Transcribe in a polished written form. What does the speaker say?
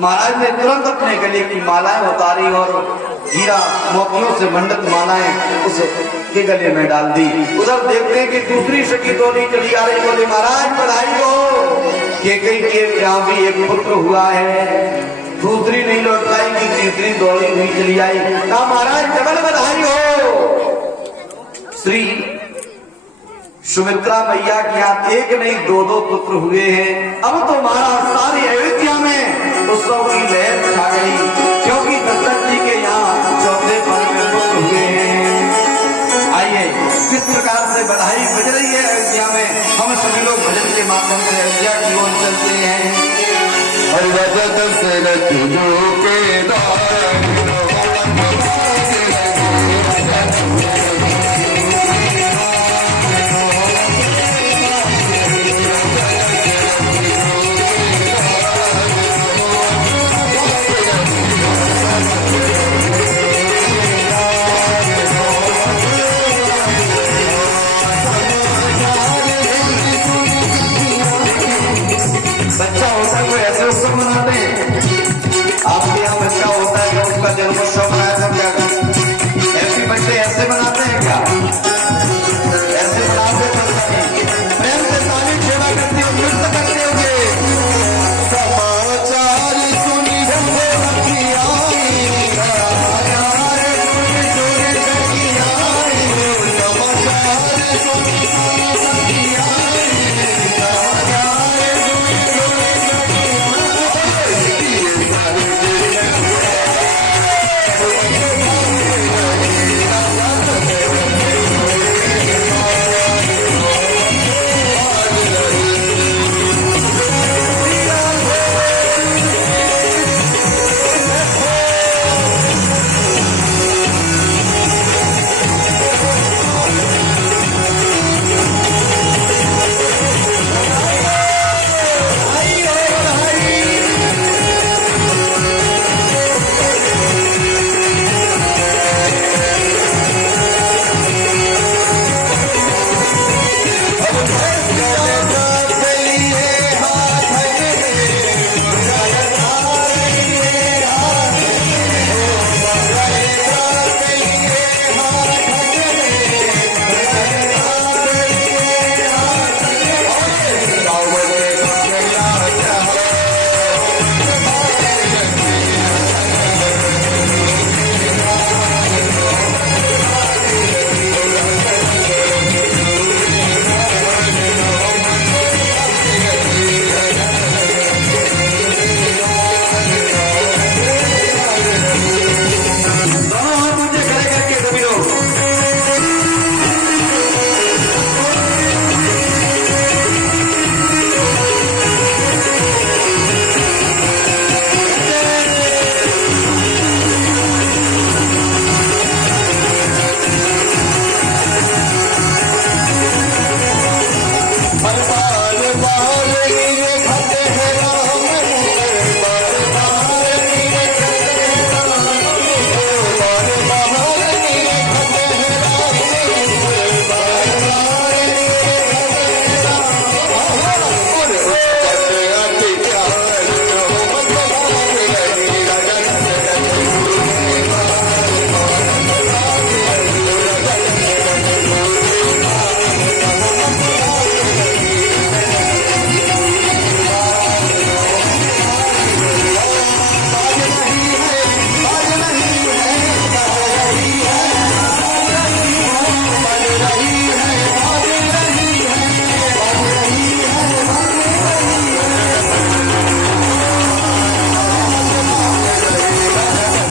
महाराज ने तुरंत अपने गले की मालाएं उतारी और हीरा मोतियों से मंडित मालाएं उस के गले में डाल दी। उधर देखते हैं कि दूसरी सखी डोली चली आ रही। बोले महाराज बधाई हो, केकई के यहाँ भी एक पुत्र हुआ है। दूसरी नहीं लौट पाएगी, तीसरी दौड़ी हुई चली आई। कहा महाराज डबल बधाई हो। श्री सुमित्रा मैया के यहाँ एक नहीं दो दो पुत्र हुए हैं। अब तो महाराज सारी अयोध्या में उत्सव की लहर छा गई, क्योंकि दशरथ जी के यहाँ चौथे पर्व में पुत्र हुए हैं। आइए किस प्रकार से बधाई बज रही है अयोध्या में, हम सभी लोग भजन के माध्यम से अयोध्या की ओर चलते हैं। दशरथ के द्वार